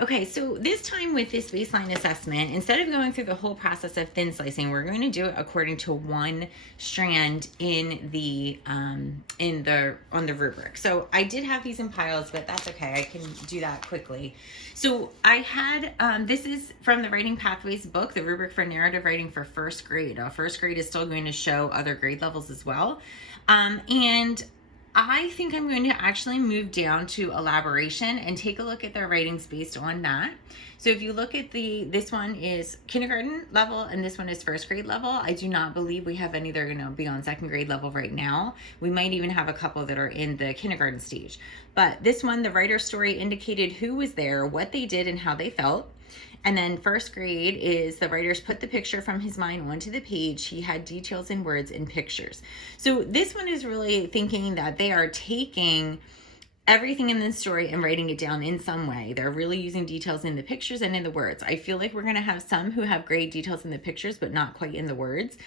Okay, so this time with this baseline assessment, instead of going through the whole process of thin slicing, we're going to do it according to one strand on the rubric. So I did have these in piles, but that's okay. I can do that quickly. So I had this is from the Writing Pathways book, the rubric for narrative writing for first grade. First grade is still going to show other grade levels as well, and I think I'm going to actually move down to elaboration and take a look at their writings based on that. So if you look at this one is kindergarten level and this one is first grade level. I do not believe we have any that are going to be on second grade level right now. We might even have a couple that are in the kindergarten stage. But this one, the writer's story indicated who was there, what they did, and how they felt. And then first grade is the writers put the picture from his mind onto the page. He had details in words and pictures. So this one is really thinking that they are taking everything in the story and writing it down in some way. They're really using details in the pictures and in the words. I feel like we're going to have some who have great details in the pictures, but not quite in the words.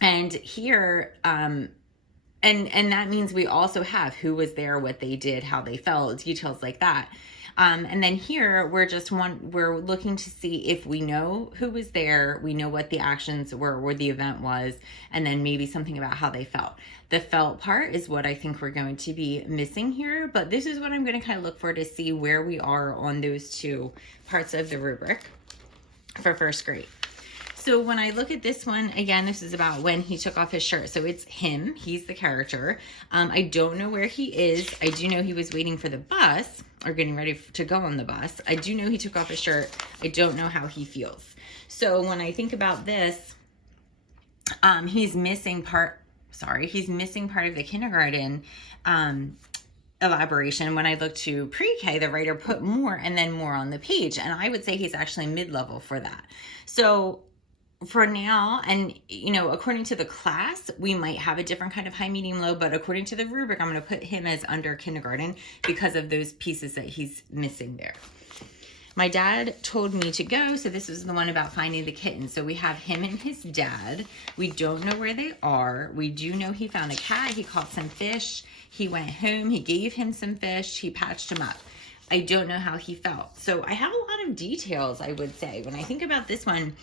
And here, and that means we also have who was there, what they did, how they felt, details like that. And then here we're looking to see if we know who was there, we know what the actions were, where the event was, and then maybe something about how they felt. The felt part is what I think we're going to be missing here, but this is what I'm going to kind of look for to see where we are on those two parts of the rubric for first grade. So when I look at this one, again, this is about when he took off his shirt. So it's him. He's the character. I don't know where he is. I do know he was waiting for the bus or getting ready to go on the bus. I do know he took off his shirt. I don't know how he feels. So when I think about this, he's missing part of the kindergarten elaboration. When I look to pre-K, the writer put more and then more on the page. And I would say he's actually mid-level for that. So for now, and according to the class, we might have a different kind of high, medium, low, but according to the rubric, I'm going to put him as under kindergarten because of those pieces that he's missing there. My dad told me to go, so this is the one about finding the kitten. So we have him and his dad. We don't know where they are. We do know he found a cat. He caught some fish. He went home. He gave him some fish. He patched him up. I don't know how he felt. So I have a lot of details, I would say. When I think about this one,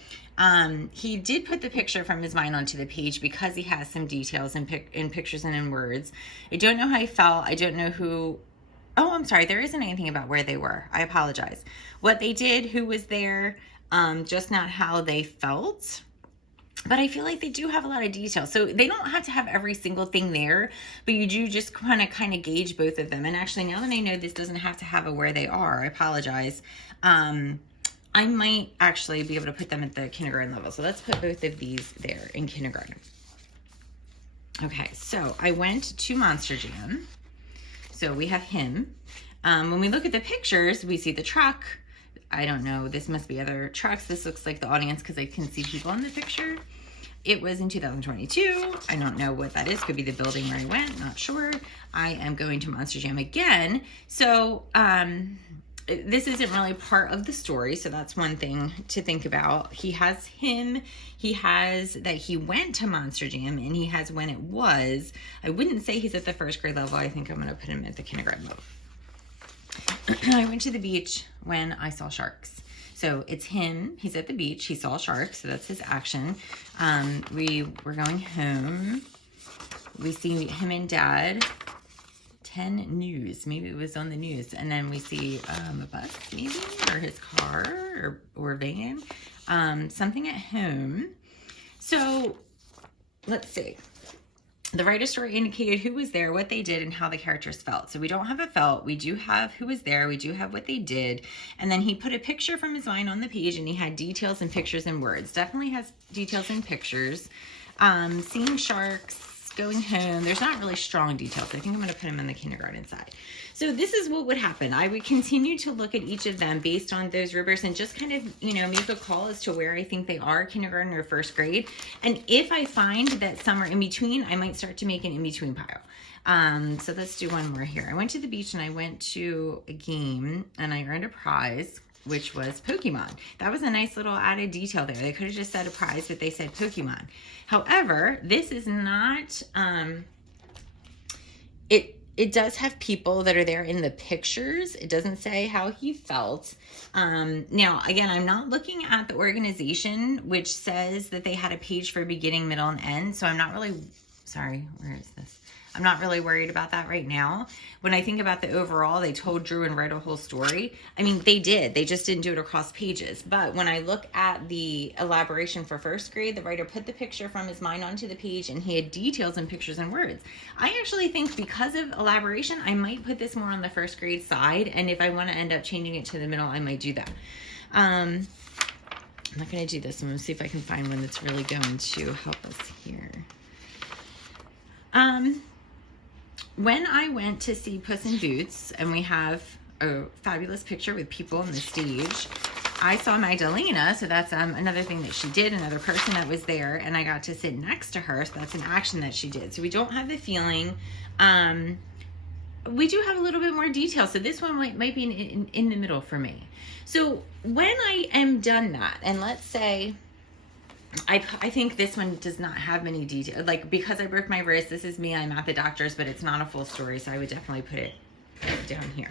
he did put the picture from his mind onto the page because he has some details in pictures and in words. I don't know how he felt. I don't know who... Oh, I'm sorry. There isn't anything about where they were. I apologize. What they did, who was there, just not how they felt. But I feel like they do have a lot of detail. So they don't have to have every single thing there, but you do just kind of gauge both of them. And actually, now that I know this doesn't have to have a where they are, I apologize. I might actually be able to put them at the kindergarten level. So let's put both of these there in kindergarten. Okay, so I went to Monster Jam. So we have him. When we look at the pictures, we see the truck. I don't know, this must be other trucks. This looks like the audience because I can see people in the picture. It was in 2022. I don't know what that is. Could be the building where I went, not sure. I am going to Monster Jam again. So this isn't really part of the story, so that's one thing to think about. He has him, he has that he went to Monster Jam, and he has when it was. I wouldn't say he's at the first grade level. I think I'm going to put him at the kindergarten level. I went to the beach when I saw sharks. So it's him. He's at the beach. He saw sharks. So that's his action. We were going home. We see him and Dad. 10 news. Maybe it was on the news. And then we see a bus, maybe, or his car or van. Something at home. So let's see. The writer's story indicated who was there, what they did, and how the characters felt. So we don't have a felt. We do have who was there. We do have what they did. And then he put a picture from his mind on the page, and he had details and pictures and words. Definitely has details and pictures. Seeing sharks, going home. There's not really strong details. I think I'm going to put him on the kindergarten side. So this is what would happen. I would continue to look at each of them based on those rubrics and just kind of, make a call as to where I think they are, kindergarten or first grade. And if I find that some are in between, I might start to make an in-between pile. So let's do one more here. I went to the beach and I went to a game and I earned a prize, which was Pokemon. That was a nice little added detail there. They could have just said a prize, but they said Pokemon. However, this is not, it does have people that are there in the pictures. It doesn't say how he felt. Now, again, I'm not looking at the organization, which says that they had a page for beginning, middle, and end. So I'm not really, sorry, where is this? I'm not really worried about that right now. When I think about the overall, they told Drew and read a whole story. I mean, they did. They just didn't do it across pages. But when I look at the elaboration for first grade, the writer put the picture from his mind onto the page, and he had details and pictures and words. I actually think because of elaboration, I might put this more on the first grade side. And if I want to end up changing it to the middle, I might do that. I'm not going to do this. I'm going to see if I can find one that's really going to help us here. When I went to see Puss in Boots, and we have a fabulous picture with people on the stage, I saw Magdalena, so that's another thing that she did, another person that was there, and I got to sit next to her, so that's an action that she did. So we don't have the feeling. We do have a little bit more detail, so this one might be in the middle for me. So when I am done that, and let's say, I think this one does not have many details. Like, because I broke my wrist, this is me, I'm at the doctor's, but it's not a full story, so I would definitely put it down here.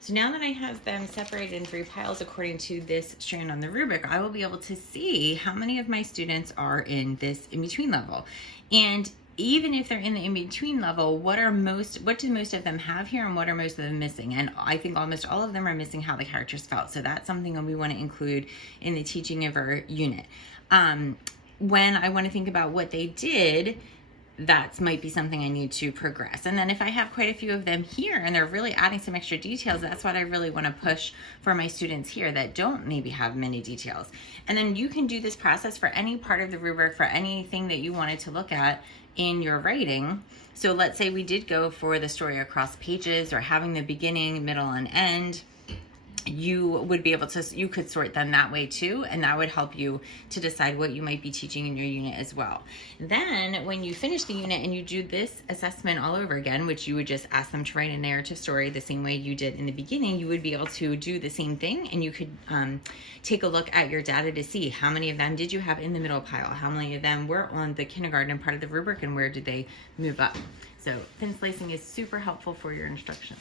So now that I have them separated in 3 piles according to this strand on the rubric, I will be able to see how many of my students are in this in-between level. And even if they're in the in-between level, what do most of them have here, and what are most of them missing? And I think almost all of them are missing how the characters felt. So that's something that we want to include in the teaching of our unit. When I want to think about what they did, that might be something I need to progress. And then if I have quite a few of them here and they're really adding some extra details, that's what I really want to push for my students here that don't maybe have many details. And then you can do this process for any part of the rubric, for anything that you wanted to look at in your writing. So let's say we did go for the story across pages, or having the beginning, middle, and end. You would be able to, you could sort them that way too, and that would help you to decide what you might be teaching in your unit as well. Then when you finish the unit and you do this assessment all over again, which you would just ask them to write a narrative story the same way you did in the beginning, you would be able to do the same thing, and you could take a look at your data to see how many of them did you have in the middle pile, how many of them were on the kindergarten part of the rubric, and where did they move up. So thin slicing is super helpful for your instruction.